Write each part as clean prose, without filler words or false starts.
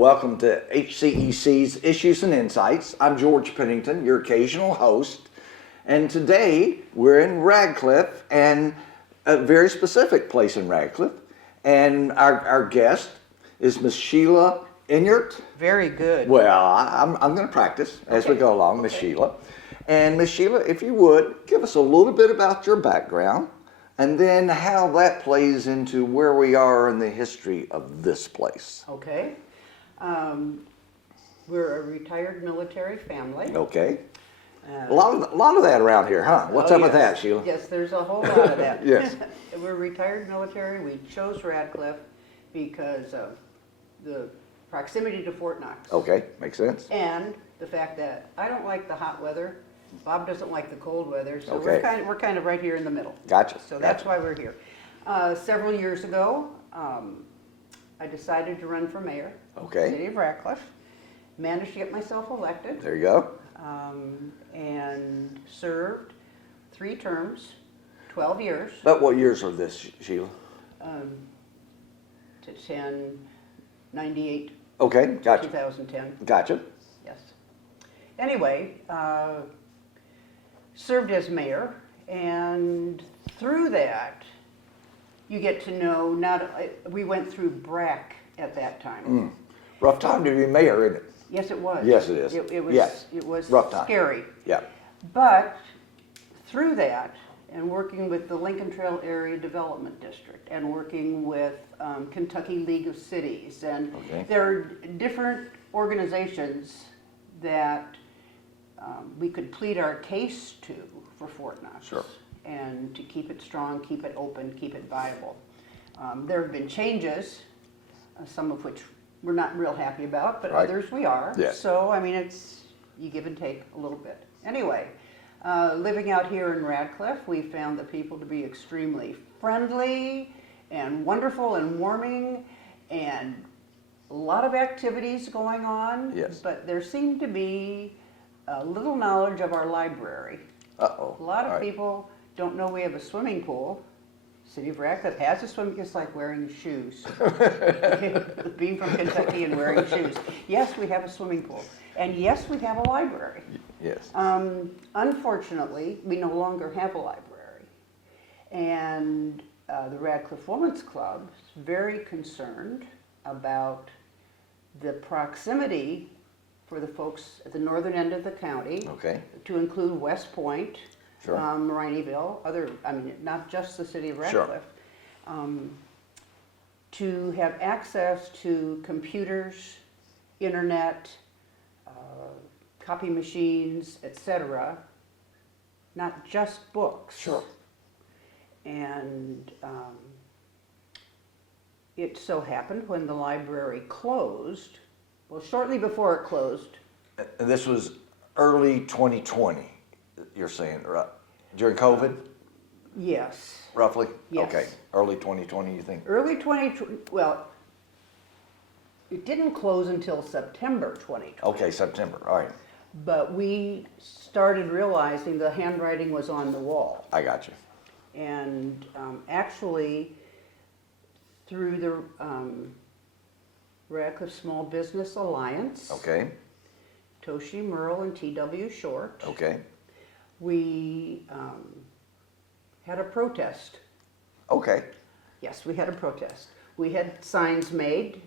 Welcome to HCEC's Issues and Insights. I'm George Pennington, your occasional host. And today we're in Radcliffe, and a very specific place in Radcliffe. And our guest is Miss Sheila Enyart. Very good. Well, I'm going to practice as we go along, Miss Sheila. And Miss Sheila, if you would, give us a little bit about your background and then how that plays into where we are in the history of this place. Okay. We're a retired military family. Okay. A lot of that around here, huh? What's up with that, Sheila? Yes, there's a whole lot of that. Yes. We're retired military. We chose Radcliffe because of the proximity to Fort Knox. Okay, makes sense. And the fact that I don't like the hot weather. Bob doesn't like the cold weather, so Okay. we're kind of right here in the middle. Gotcha. So that's why we're here. Several years ago, I decided to run for mayor. Okay. City of Radcliffe. Managed to get myself elected. There you go. And served 3 terms, 12 years, But what years are this, Sheila? to 98, Okay, gotcha. 2010, Gotcha. yes. Anyway, served as mayor, and through that, you get to know, we went through BRAC at that time. Rough time to be mayor, isn't it? Yes, it was. Yes, it is. It was, Yes. it was Rough time. scary. Yeah. But through that, and working with the Lincoln Trail Area Development District, and working with Kentucky League of Cities, and Okay. there are different organizations that we could plead our case to for Fort Knox. Sure. And to keep it strong, keep it open, keep it viable. There have been changes, some of which we're not real happy about, but Right. others we are. Yes. So, I mean, it's, you give and take a little bit. Anyway, living out here in Radcliffe, we found the people to be extremely friendly and wonderful and warming, and a lot of activities going on. Yes. But there seemed to be a little knowledge of our library. Uh-oh. A lot of All right. people don't know we have a swimming pool. City of Radcliffe has a swimming pool. It's like wearing shoes. Being from Kentucky and wearing shoes. Yes, we have a swimming pool. And yes, we have a library. Yes. Unfortunately, we no longer have a library. And the Radcliffe Women's Club is very concerned about the proximity for the folks at the northern end of the county, Okay. to include West Point, Sure. Marineville, not just the city of Sure. Radcliffe, to have access to computers, internet, copy machines, etc., not just books. Sure. And it so happened when the library closed, well, shortly before it closed, And this was early 2020, you're saying, right? During COVID, yes, roughly? Yes. Okay, early 2020, you think? early 2020, well, it didn't close until September 2020. Okay, September, all right. But we started realizing the handwriting was on the wall. I got you. And actually, through the Radcliffe Small Business Alliance, Okay, Toshi Merle and T.W. Short, okay, we had a protest. okay. Yes, we had a protest. We had signs made,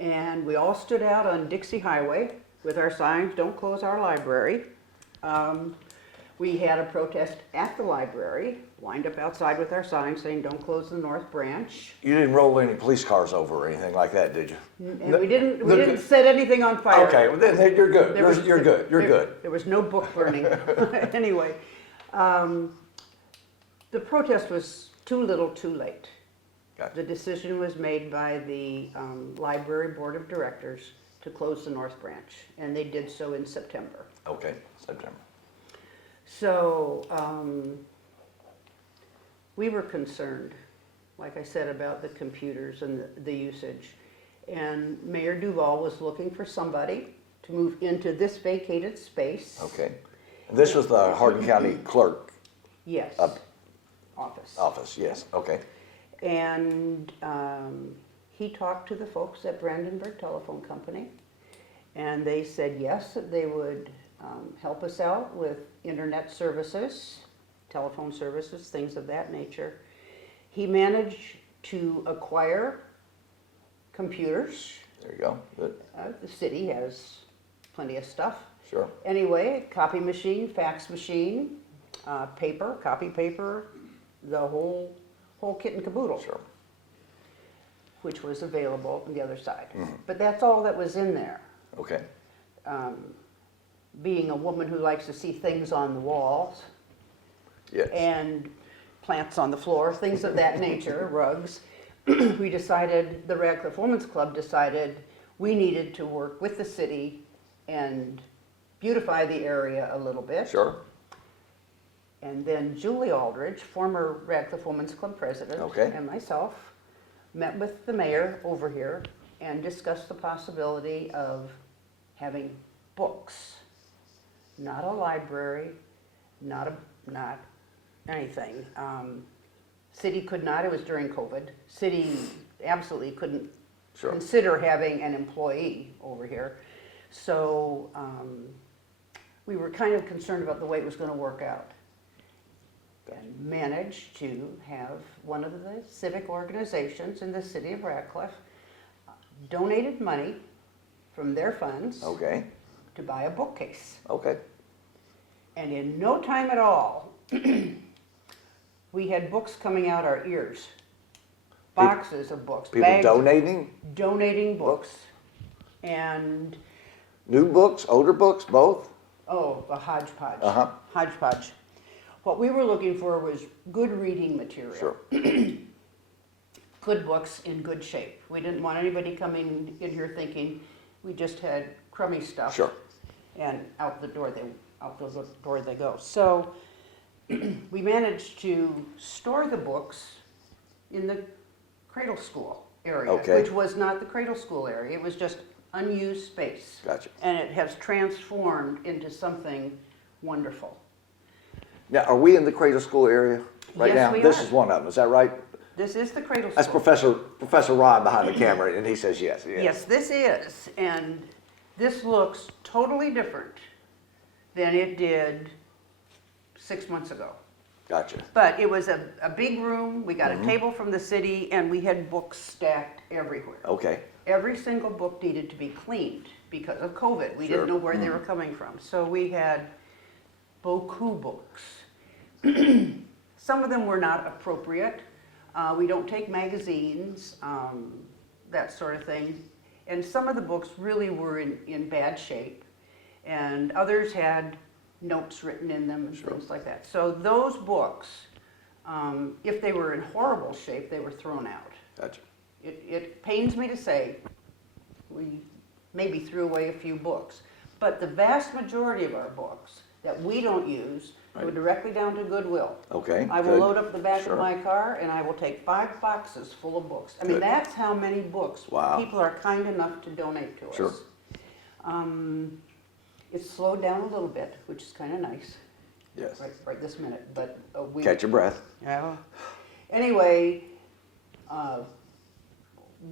and we all stood out on Dixie Highway with our signs, "Don't close our library." We had a protest at the library, lined up outside with our signs saying, "Don't close the North Branch." You didn't roll any police cars over or anything like that, did you? And we didn't set anything on fire. Okay, well, then you're good. There was- You're good. You're good. There was no book burning. Anyway, the protest was too little, too late. Gotcha. The decision was made by the library board of directors to close the North Branch, and they did so in September. Okay, September. So we were concerned, like I said, about the computers and the usage. And Mayor Duval was looking for somebody to move into this vacated space. Okay. This was the Hardin County Clerk Yes. Up. Office. office, yes, okay. And he talked to the folks at Brandenburg Telephone Company, and they said yes, that they would help us out with internet services, telephone services, things of that nature. He managed to acquire computers. There you go. Good. The city has plenty of stuff. Sure. Anyway, copy machine, fax machine, paper, copy paper, the whole kit and caboodle. Sure. Which was available on the other side. But that's all that was in there. Okay. Being a woman who likes to see things on the walls Yes. and plants on the floor, things of that nature, rugs, we decided, the Radcliffe Women's Club decided we needed to work with the city and beautify the area a little bit. Sure. And then Julie Aldridge, former Radcliffe Women's Club president, Okay. and myself met with the mayor over here and discussed the possibility of having books, not a library, not anything. City could not, it was during COVID. City absolutely couldn't Sure. consider having an employee over here. So we were kind of concerned about the way it was going to work out. And managed to have one of the civic organizations in the city of Radcliffe donated money from their funds Okay. to buy a bookcase. Okay. And in no time at all, we had books coming out our ears. Boxes of books. People bags donating donating books. And, new books, older books, both. oh, a hodgepodge. Uh-huh. Hodgepodge. What we were looking for was good reading material. Sure. Good books in good shape. We didn't want anybody coming in here thinking we just had crummy stuff. Sure. And out the door they go. So we managed to store the books in the cradle school area, Okay. which was not the cradle school area. It was just unused space. Gotcha. And it has transformed into something wonderful. Now, are we in the Cradle School area right Yes, now? we This are. is one of them. Is that right? This is the cradle That's school. Professor Ron behind the camera, and he says yes. Yes, this is, and this looks totally different than it did 6 months ago. Gotcha. But it was a big room, we got a table from the city, and we had books stacked everywhere. Okay. Every single book needed to be cleaned because of COVID. We Sure. didn't know where they were coming from. So we had beaucoup books. Some of them were not appropriate. We don't take magazines, that sort of thing. And some of the books really were in bad shape. And others had notes written in them and things like that. So those books, if they were in horrible shape, they were thrown out. Gotcha. It pains me to say, we maybe threw away a few books. But the vast majority of our books that we don't use go Right. directly down to Goodwill. Okay. I will good. load up the back Sure. of my car and I will take 5 boxes full of books. I mean, Good. that's how many books Wow. people are kind enough to donate to Sure. us. It's slowed down a little bit, which is kind of nice, Yes. right this minute, but we... Catch your breath. Yeah. Anyway,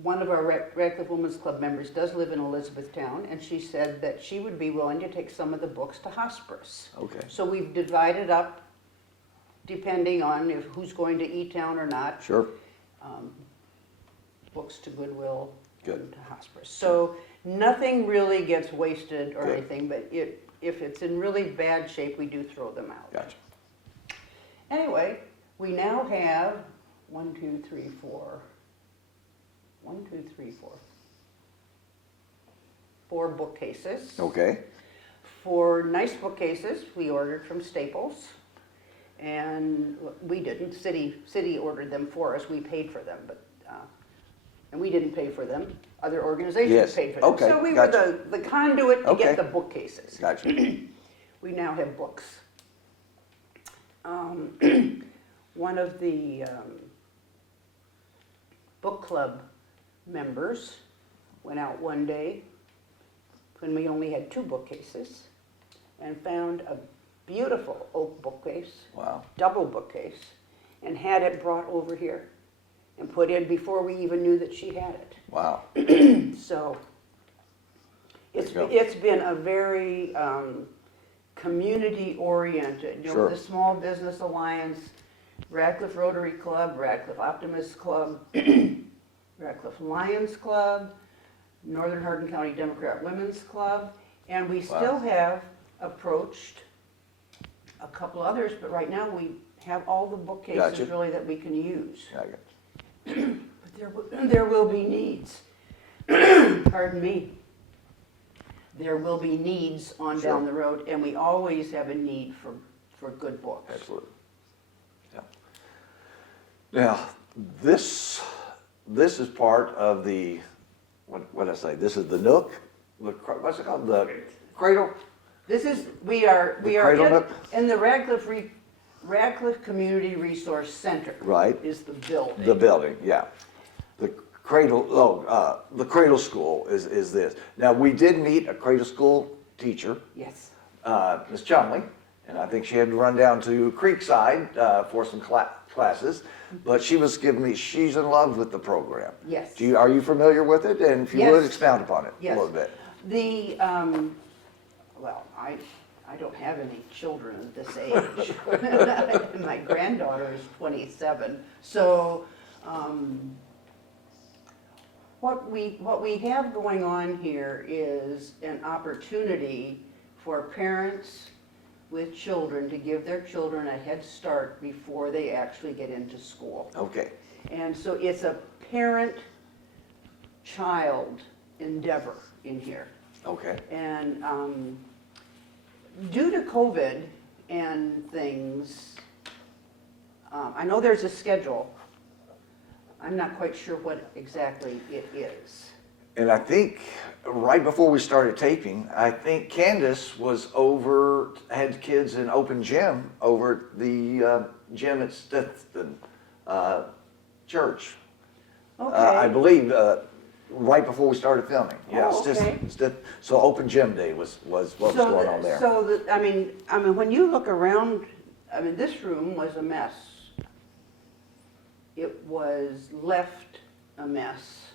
one of our Radcliffe Women's Club members does live in Elizabethtown, and she said that she would be willing to take some of the books to hospice. Okay. So we've divided up, depending on who's going to E-Town or not, Sure. books to Goodwill Good. and to hospice. So nothing really gets wasted or Good. anything, but if it's in really bad shape, we do throw them out. Gotcha. Anyway, we now have 4 bookcases. Okay. 4 nice bookcases we ordered from Staples. And we didn't, city ordered them for us, we paid for them, but, and we didn't pay for them, other organizations Yes. paid for them. Okay, So we gotcha. were the conduit to Okay. get the bookcases. Gotcha. We now have books. One of the book club members went out one day when we only had 2 bookcases and found a beautiful oak bookcase, Wow. double bookcase, and had it brought over here and put in before we even knew that she had it. Wow. So There you go. it's been a very community-oriented, Sure. the Small Business Alliance, Radcliffe Rotary Club, Radcliffe Optimist Club, Radcliffe Lions Club, Northern Hardin County Democrat Women's Club, and we still have approached a couple others, but right now we have all the bookcases Gotcha. really that we can use. I got you. But there will be needs. Pardon me. There will be needs on Sure. down the road, and we always have a need for good books. Absolutely. Yeah. Now, this is part of the, what did I say? This is the Nook? What's it called? The Cradle? This is, we are Cradle in, Nook? in the Radcliffe Community Resource Center. Right. Is the building. The building, yeah. The Cradle, the Cradle School is this. Now, we did meet a Cradle School teacher, Yes. Ms. Chumley, and I think she had to run down to Creekside for some classes, but she was giving me, she's in love with the program. Yes. Are you familiar with it? And if you Yes. would, expound upon it Yes. a little bit. The, well, I don't have any children at this age. My granddaughter is 27. So, what we have going on here is an opportunity for parents with children to give their children a head start before they actually get into school. Okay, And so it's a parent-child endeavor in here. okay, And due to COVID and things, I know there's a schedule. I'm not quite sure what exactly it is. and I think right before we started taping, I think Candace had kids in open gym over at the gym at Stetson Church. Okay. I believe right before we started filming. Yeah, Oh, okay. So open gym day was what was going on there. So, I mean, when you look around, I mean, this room was a mess. It was left a mess.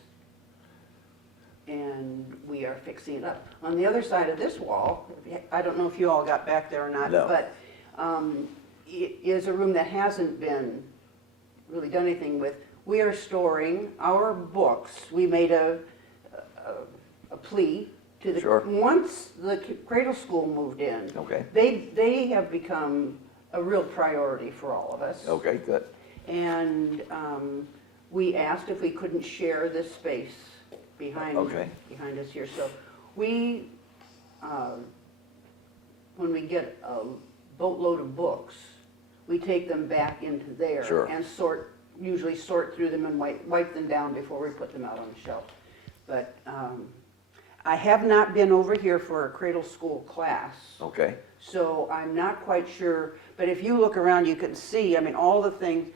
And we are fixing it up. On the other side of this wall, I don't know if you all got back there or not, No. but it is a room that hasn't been really done anything with. We are storing our books. We made a plea to the, Sure. once the Cradle School moved in, Okay. they have become a real priority for all of us. Okay, good. And we asked if we couldn't share this space behind us here. So we, when we get a boatload of books, we take them back into there Sure. and usually sort through them and wipe them down before we put them out on the shelf. But I have not been over here for a Cradle School class. Okay, So I'm not quite sure, but if you look around, you can see, I mean, all the things,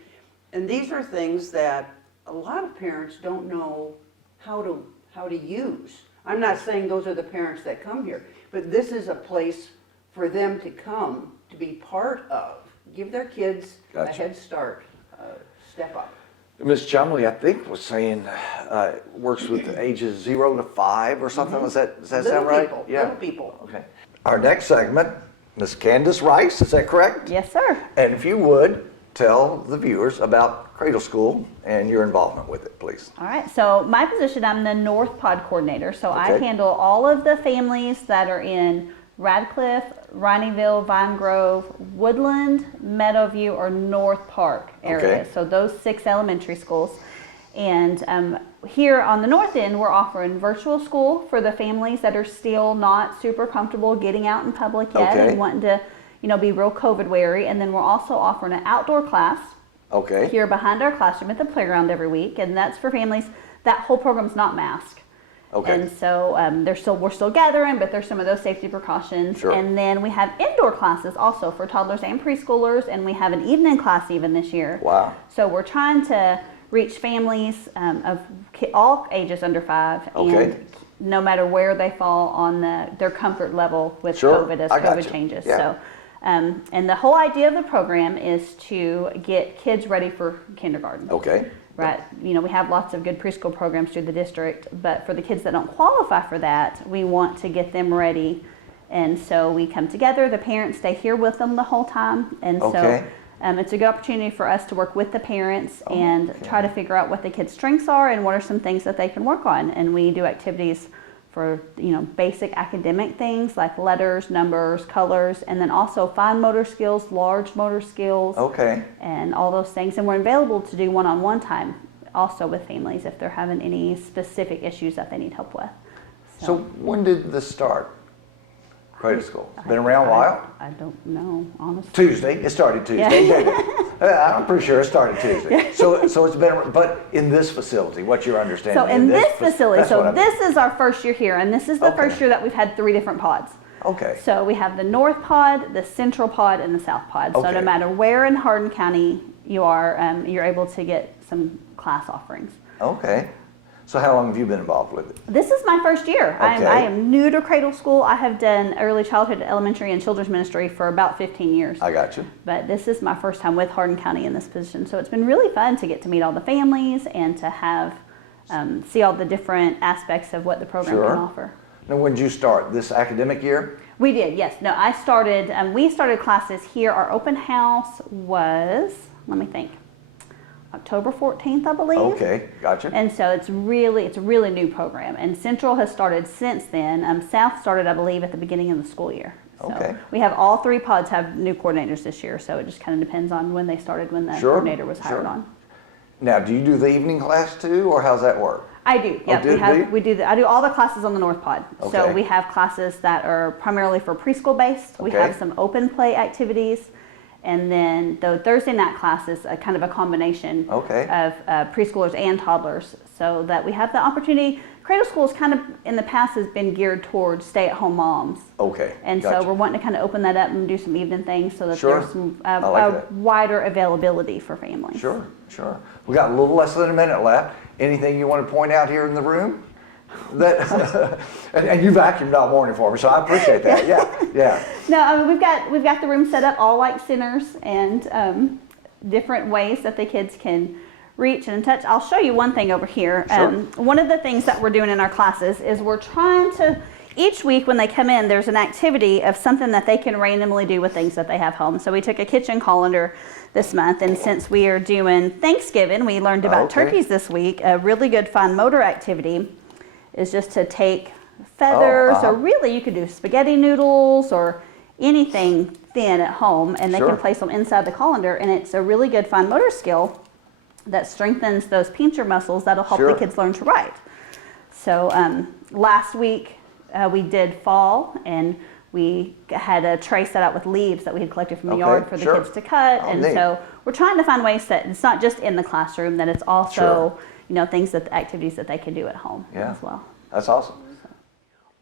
and these are things that a lot of parents don't know how to use. I'm not saying those are the parents that come here, but this is a place for them to come, to be part of, give their kids a Gotcha. head start, step up. Ms. Chumley, I think, was saying works with the ages 0 to 5 or something. Does that Little sound right? people, Yeah. Little people. Okay. Our next segment, Ms. Candace Rice, is that correct? Yes, sir. And if you would, tell the viewers about Cradle School and your involvement with it, please. All right, so my position, I'm the North Pod Coordinator, so I Okay. handle all of the families that are in Radcliffe, Rineyville, Vine Grove, Woodland, Meadowview, or North Park areas. Okay. So those 6 elementary schools. And here on the north end, we're offering virtual school for the families that are still not super comfortable getting out in public yet Okay. and wanting to, be real COVID wary. And then we're also offering an outdoor class Okay. here behind our classroom at the playground every week, and that's for families. That whole program's not masked. Okay. And so we're still gathering, but there's some of those safety precautions. Sure. And then we have indoor classes also for toddlers and preschoolers, and we have an evening class even this year. Wow. So we're trying to reach families of all ages under 5, Okay. and no matter where they fall on their comfort level with Sure. COVID as I COVID gotcha. changes. Yeah. So And the whole idea of the program is to get kids ready for kindergarten. Okay. Right. You know, we have lots of good preschool programs through the district, but for the kids that don't qualify for that, we want to get them ready. And so we come together, the parents stay here with them the whole time. And Okay. so it's a good opportunity for us to work with the parents and try to figure out what the kids' strengths are and what are some things that they can work on. And we do activities for, you know, basic academic things like letters, numbers, colors, and then also fine motor skills, large motor skills, Okay. and all those things. And we're available to do one-on-one time also with families if they're having any specific issues that they need help with. So when did this start? Cradle School. It's been around a while? I don't know, honestly. Tuesday. It started Tuesday, didn't it? I'm pretty sure it started Tuesday. So it's been, but in this facility, what's your understanding? So in this facility, that's what I so mean. this is our first year here, and this is the Okay. first year that we've had 3 different pods. Okay. So we have the north pod, the central pod, and the south pod. So Okay. no matter where in Hardin County you are, you're able to get some class offerings. Okay. So how long have you been involved with it? This is my first year. Okay. I am new to Cradle School. I have done early childhood, elementary, and children's ministry for about 15 years. I got you. But this is my first time with Hardin County in this position. So it's been really fun to get to meet all the families and to have, see all the different aspects of what the program Sure. can offer. Now, when did you start? This academic year? We did, yes. No, I started, we started classes here. Our open house was, let me think, October 14th, I believe. Okay, gotcha. And so it's a really new program. And Central has started since then. South started, I believe, at the beginning of the school year. So Okay. we have all 3 pods have new coordinators this year. So it just kind of depends on when they started, when the Sure, coordinator was hired sure. on. Now, do you do the evening class too, or how's that work? I do. Yeah, do you? I do all the classes on the North Pod. So Okay. we have classes that are primarily for preschool based. We Okay. have some open play activities. And then the Thursday night class is a kind of a combination Okay. of preschoolers and toddlers, so that we have the opportunity. Cradle School is kind of in the past has been geared towards stay-at-home moms, Okay. and gotcha. so we're wanting to kind of open that up and do some evening things so that Sure. there's some I like that. wider availability for families. Sure, sure. We got a little less than a minute left. Anything you want to point out here in the room? That and you vacuumed all morning for me, so I appreciate that. Yeah, yeah. No, I mean, we've got the room set up all like centers and different ways that the kids can reach and touch. I'll show you one thing over here. Sure. One of the things that we're doing in our classes is we're trying to, each week when they come in, there's an activity of something that they can randomly do with things that they have home. So we took a kitchen colander this month, and since we are doing Thanksgiving, we learned about Okay. turkeys this week. A really good fine motor activity is just to take feathers, or really you could do spaghetti noodles or anything thin at home, and they Sure. can place them inside the colander, and it's a really good fine motor skill that strengthens those pincher muscles that'll help Sure. the kids learn to write. So last week we did fall, and we had a tray set out with leaves that we had collected from the Okay, yard for the sure. kids to cut. Oh, And neat. so we're trying to find ways that it's not just in the classroom, that it's also, Sure. you know, things that activities that they can do at home Yeah. as well. That's awesome.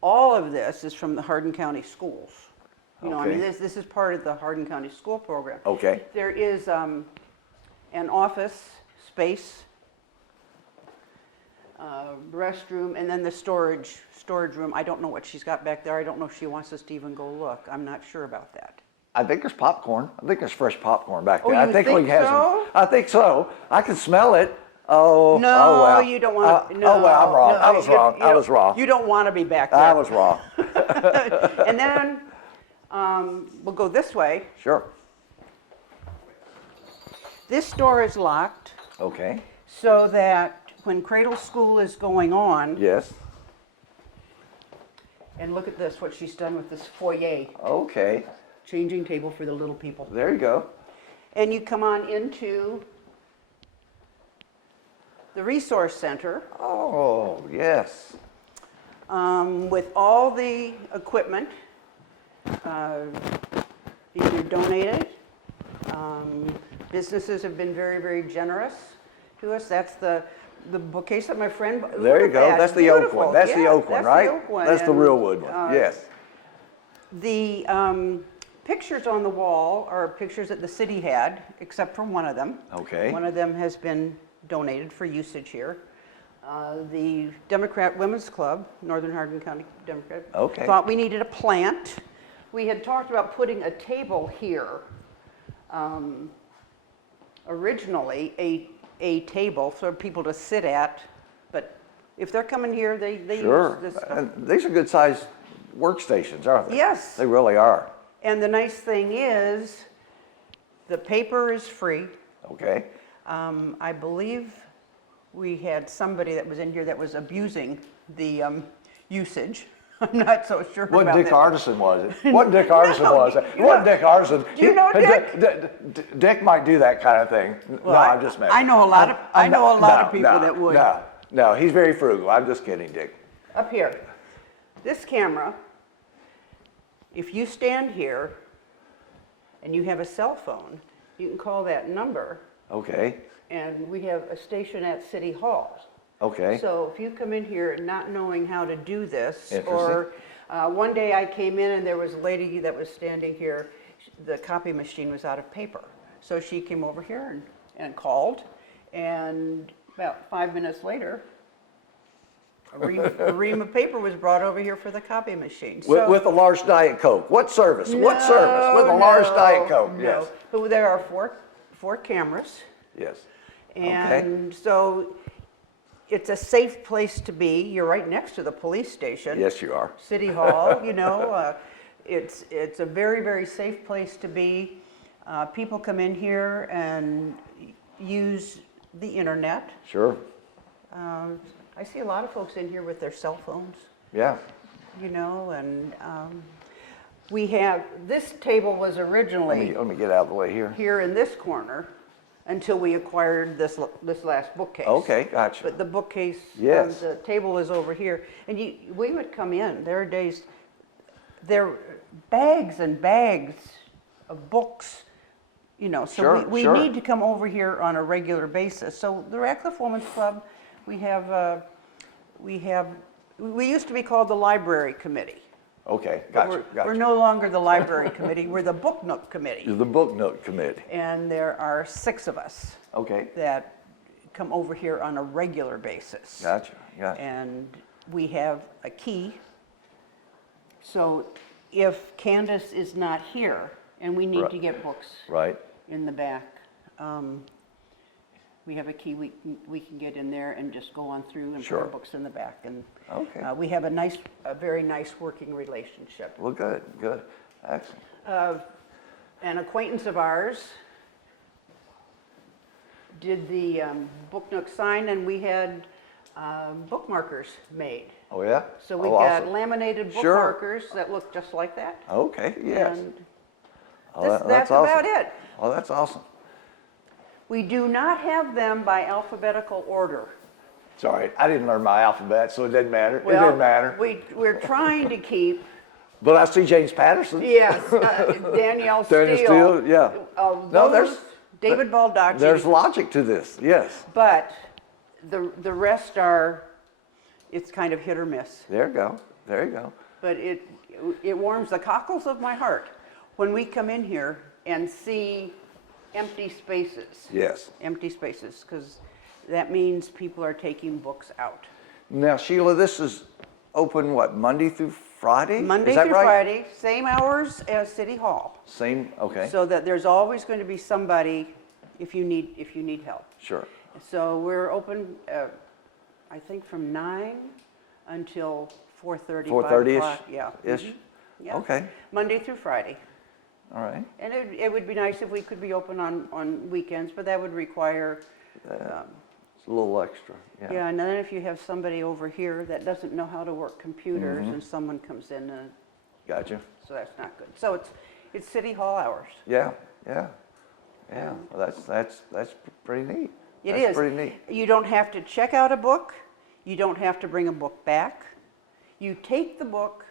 All of this is from the Hardin County Schools. You know, I mean, Okay. this is part of the Hardin County School Program. Okay. There is an office space, restroom, and then the storage room. I don't know what she's got back there. I don't know if she wants us to even go look. I'm not sure about that. I think there's popcorn. I think there's fresh popcorn back Oh, there. I you think think we have so? some. I think so. I can smell it. Oh, No, oh well. you don't want to. No, oh well, I'm wrong. no, I was you- wrong. you I don't- was wrong. You don't want to be back there. I was wrong. And then we'll go this way. Sure. This door is locked Okay. so that when Cradle School is going on, Yes. and look at this, what she's done with this foyer, Okay. changing table for the little people. There you go. And you come on into the resource center Oh, yes. with all the equipment, either donated. Businesses have been very, very generous to us. That's the bookcase that my friend. There look you at go. that. That's the oak Beautiful. one. That's the Yeah, oak one, that's right? The oak one. That's the And, real wood one. Yes. The pictures on the wall are pictures that the city had, except for one of them. Okay. One of them has been donated for usage here. The Democrat Women's Club, Northern Hardin County Democrat, Okay. thought we needed a plant we had talked about putting a table here. Originally, a table for people to sit at, but if they're coming here, they Sure. use this stuff. And these are good sized workstations, aren't they? Yes. They really are. And the nice thing is, the paper is free. Okay. I believe we had somebody that was in here that was abusing the usage. I'm not so sure What about Dick that. Artisan was it? What Dick Artisan No, was it? you What know- Dick Artisan? Do you know Dick? Dick might do that kind of thing. Well, no, I'm just messing. I know a lot of people no, that would. No, he's very frugal. I'm just kidding, Dick. Up here, this camera, if you stand here and you have a cell phone, you can call that number, Okay. and we have a station at City Hall. Okay. So if you come in here and not knowing how to do this, Interesting. or one day I came in and there was a lady that was standing here, the copy machine was out of paper. So she came over here and called, and about 5 minutes later, a ream of paper was brought over here for the copy machine. With a large Diet Coke. What service? What service? With a large Diet Coke. Yes. But there are four cameras, Yes. and so it's a safe place to be. You're right next to the police station. Yes, you are. City Hall, it's a very, very safe place to be. People come in here and use the internet. Sure. I see a lot of folks in here with their cell phones, Yeah. and we have, this table was originally Let me get out of the way here. here in this corner until we acquired this last bookcase. Okay, gotcha. But the bookcase, Yes. the table is over here. And we would come in, there are days, there are bags and bags of books, so Sure, we sure. need to come over here on a regular basis. So the Radcliffe Women's Club, we used to be called the Library Committee. Okay, But gotcha. we're no longer the Library Committee, we're the Book Nook Committee. You're the Book Nook Committee. And there are 6 of us Okay, that come over here on a regular basis. gotcha. Gotcha. And we have a key. So if Candace is not here and we need Right. to get books Right. in the back, we have a key we can get in there and just go on through and put Sure. our books in the back. And Okay. we have a very nice working relationship. Well, good, good. Excellent. An acquaintance of ours did the Book Nook sign, and we had bookmarkers made. Oh, yeah? So we Oh, got awesome. laminated Sure. bookmarkers that look just like that. Okay, yes. And Oh, that's awesome. about it. Oh, that's awesome. We do not have them by alphabetical order. Sorry, I didn't learn my alphabet, so it didn't matter. It didn't matter. We're trying to keep, But I see James Patterson. yes, Danielle Steele. Daniel Steele, yeah. No, Those, David Baldacci. There's logic to this, yes. But the rest are, it's kind of hit or miss. There you go, there you go. But it warms the cockles of my heart when we come in here and see empty spaces. Yes. Empty spaces, because that means people are taking books out. Now, Sheila, this is open, what, Monday through Friday? Monday Is that through right? Friday, same hours as City Hall. Same, okay, So that there's always going to be somebody if you need help. sure. So we're open, I think from 9 until 4:30, 5 4:30-ish? o'clock. Yeah. Ish? Mhm. Yeah. Okay, Monday through Friday. all right. And it would be nice if we could be open on weekends, but that would require, It's a little extra, yeah. yeah, and then if you have somebody over here that doesn't know how to work computers Mm-hmm. and someone comes in, Gotcha. so that's not good. So it's City Hall hours. Yeah, yeah, yeah. Well, that's pretty neat. It That's is. pretty neat. You don't have to check out a book. You don't have to bring a book back. You take the book,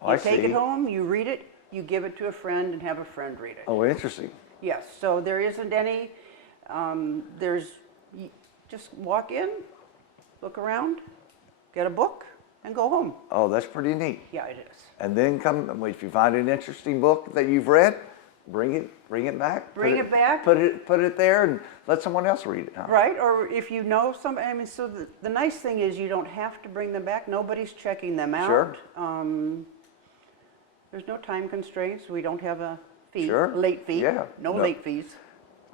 Oh, you I take see. it home, you read it, you give it to a friend and have a friend read it. Oh, interesting. Yes, so there isn't any, just walk in, look around, get a book, and go home. Oh, that's pretty neat. Yeah, it is. And then if you find an interesting book that you've read, bring it back. Bring it back. Put it there and let someone else read it. Huh? Right, or if you know somebody, I mean, so the nice thing is you don't have to bring them back. Nobody's checking them out. Sure. There's no time constraints. We don't have a fee, Sure. late fee. Yeah. No No. late fees.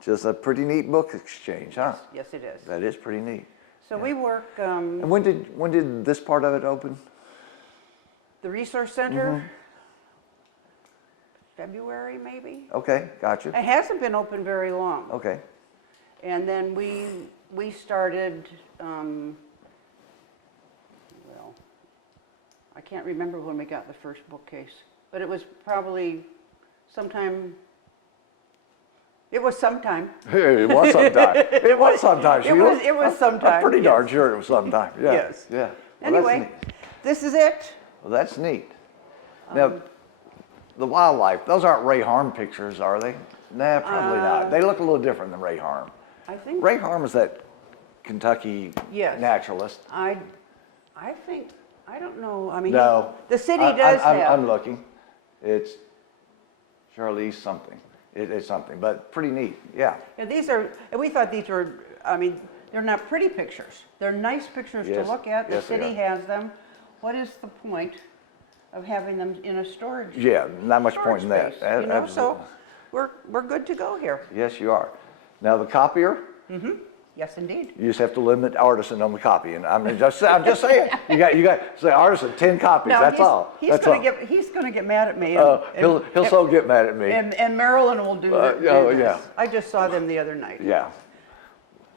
Just a pretty neat book exchange, huh? Yes, it is. That is pretty neat. So we work, And when did this part of it open? the Resource Center, February maybe? Okay, gotcha. It hasn't been open very long. Okay. And then we started, well, I can't remember when we got the first bookcase, but it was probably sometime, it was sometime. It was sometime. It was sometime, Sheila. It was sometime, I'm pretty darn yes. sure it was sometime. Yeah. Yes. Yeah. Well, that's Anyway, neat. this is it. Well, that's neat. Now, the wildlife, those aren't Ray Harm pictures, are they? Nah, probably not. They look a little different than Ray Harm. I think, Ray Harm is that Kentucky Yes. naturalist. I think, I don't know, I mean, No. the city I- does I'm have. looking. It's Charlize something. It's something, but pretty neat. Yeah. Yeah, these are, and we thought these were, I mean, they're not pretty pictures. They're nice pictures to Yes. look at. The Yes, they city are. has them. What is the point of having them in a storage? Yeah, not much point storage in that. space, you know, so Absolutely. we're good to go here. Yes, you are. Now, the copier, Yes, indeed. you just have to limit artisan on the copying. I'm just saying. You got say artisan 10 copies. Now, That's he's- all. He's That's gonna all. he's gonna get mad at me. He'll so get mad at me. And Marilyn will do it. oh, yeah. I just saw them the other night. Yeah.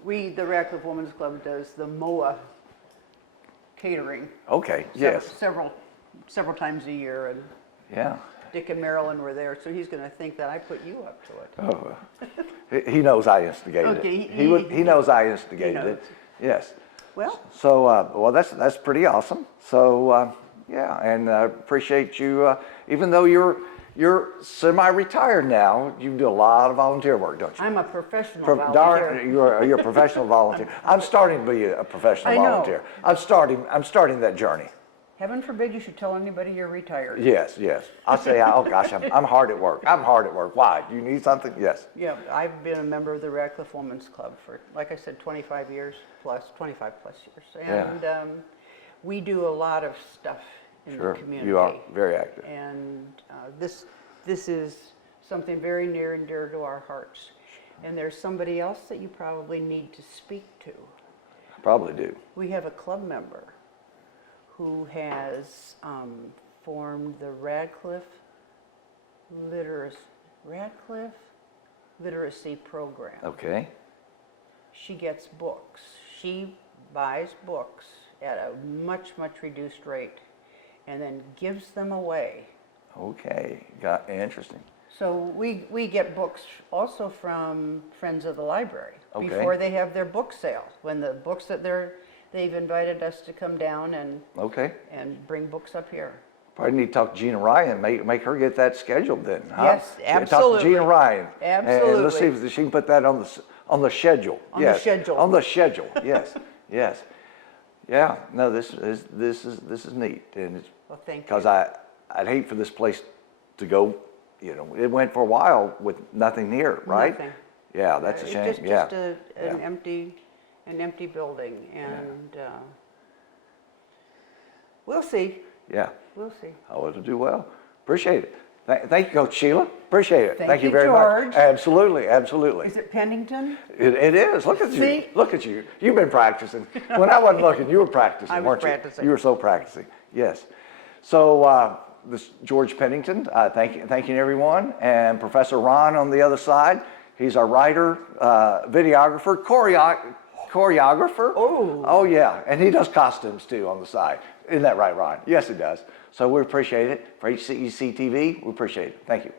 The Radcliffe Women's Club does the MOA catering. Okay. Yes. Several times a year, and Yeah. Dick and Marilyn were there, so he's gonna think that I put you up to it. Oh. He knows I instigated Okay, it. He knows I instigated knows. it. Yes. Well, So, well, that's pretty awesome. So, yeah, and I appreciate you. Even though you're semi-retired now, you do a lot of volunteer work, don't you? I'm a professional Darn, volunteer. you're a professional volunteer. I'm starting to be a professional I know. volunteer. I'm starting that journey. Heaven forbid you should tell anybody you're retired. Yes, yes. I'll say, oh gosh, I'm hard at work. I'm hard at work. Why? Do you need something? Yes. Yeah, I've been a member of the Radcliffe Women's Club for, like I said, 25 years plus, 25 plus years. And we do a lot of stuff in Sure. the community. You are very active. And this is something very near and dear to our hearts. And there's somebody else that you probably need to speak to. Probably do. We have a club member who has formed the Radcliffe Literacy Program. Okay. She gets books. She buys books at a much reduced rate and then gives them away. Okay. Interesting. So we get books also from Friends of the Library Okay. before they have their book sale. When the books that they've invited us to come down Okay. and bring books up here. Probably need to talk to Gina Ryan, make her get that scheduled then, huh? Yes, Yeah, Talk to absolutely. Gina Ryan. And let's see Absolutely. if she can put that on the schedule. On the Yes. schedule. On the schedule. Yes. Yes. Yeah. No, this is neat, and it's Well, thank you. because I'd hate for this place to go. You know, it went for a while with nothing near, right? Nothing. Yeah, that's a shame. It's Yeah. just an Yeah. empty building, and we'll see. Yeah. We'll see. Oh, it'll do well. Appreciate it. Thank you, Coach Sheila. Appreciate it. Thank you you, very George. much. Absolutely, absolutely. Is it Pennington? It is. Look at you. See? Look at you. You've been practicing. When I wasn't looking, you were practicing, I was weren't practicing. you? You were so practicing. Yes. So this George Pennington. Thanking everyone, and Professor Ron on the other side. He's our writer, videographer, choreographer. Oh yeah, and he does costumes too on the side. Isn't that right, Ron? Yes, he does. So we appreciate it. For HCEC-TV, we appreciate it. Thank you.